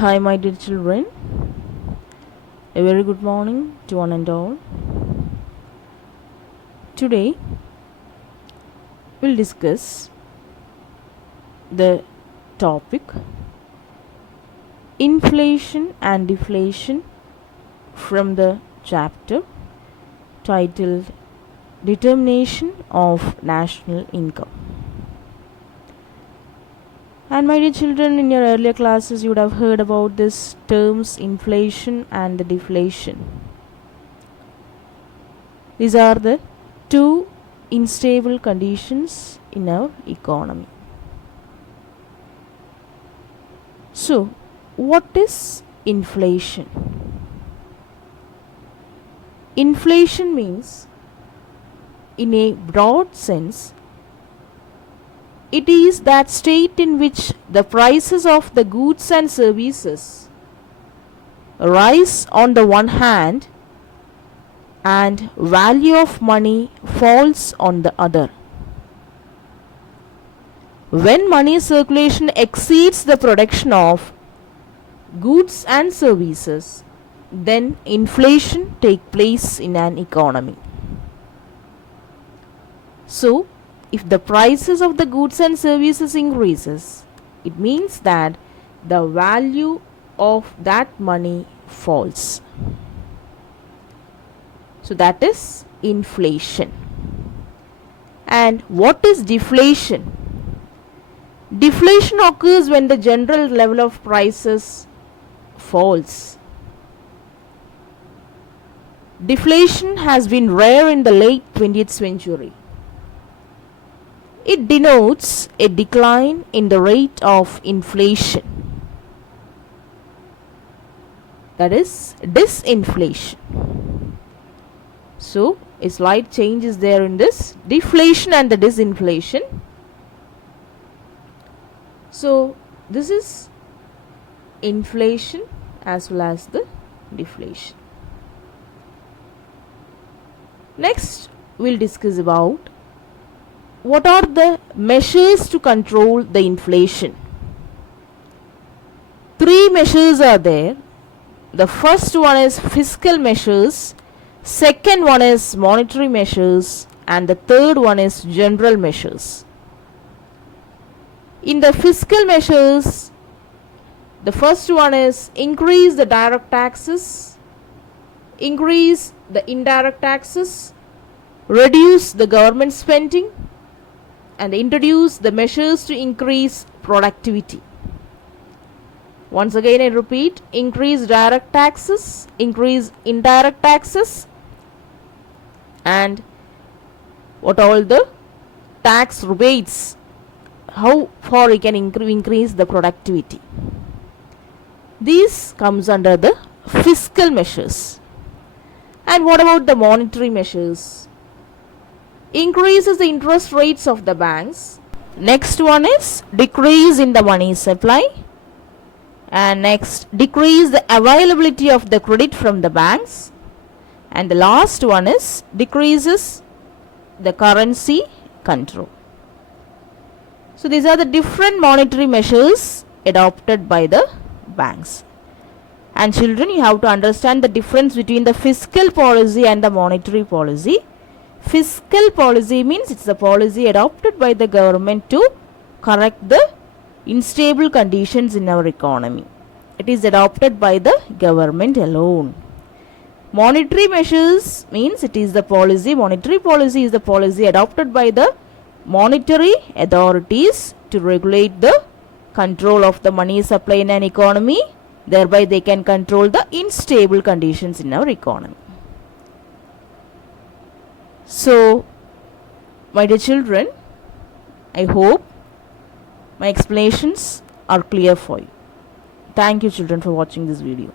Hi, my dear children. A very good morning to one and all. Today, we'll discuss the topic inflation and deflation from the chapter titled Determination of National Income. And my dear children, in your earlier classes you would have heard about this terms inflation and the deflation. These are the two unstable conditions in our economy. So, what is inflation? Inflation means, in a broad sense, it is that state in which the prices of the goods and services rise on the one hand and value of money falls on the other. When money circulation exceeds the production of goods and services, then inflation takes place in an economy. So, if the prices of the goods and services increases, it means that the value of that money falls. So that is inflation. And what is deflation? Deflation occurs when the general level of prices falls. Deflation has been rare in the late 20th century. It denotes a decline in the rate of inflation. That is disinflation. So, a slight change is there in this deflation and the disinflation. So, this is inflation as well as the deflation. Next, we'll discuss about what are the measures to control the inflation. Three measures are there. The first one is fiscal measures, second one is monetary measures, and the third one is general measures. In the fiscal measures, the first one is increase the direct taxes, increase the indirect taxes, reduce the government spending, and introduce the measures to increase productivity. Once again I repeat, increase direct taxes, increase indirect taxes, and what all the tax rebates, how far we can increase the productivity. These comes under the fiscal measures. And what about the monetary measures? Increases the interest rates of the banks. Next one is decrease in the money supply. And next, decrease the availability of the credit from the banks. And the last one is decreases the currency control. So these are the different monetary measures adopted by the banks. And children, you have to understand the difference between the fiscal policy and the monetary policy. Fiscal policy means it's a policy adopted by the government to correct the unstable conditions in our economy. It is adopted by the government alone. Monetary measures means it is the policy, monetary policy is the policy adopted by the monetary authorities to regulate the control of the money supply in an economy. Thereby they can control the unstable conditions in our economy. So, my dear children, I hope my explanations are clear for you. Thank you children for watching this video.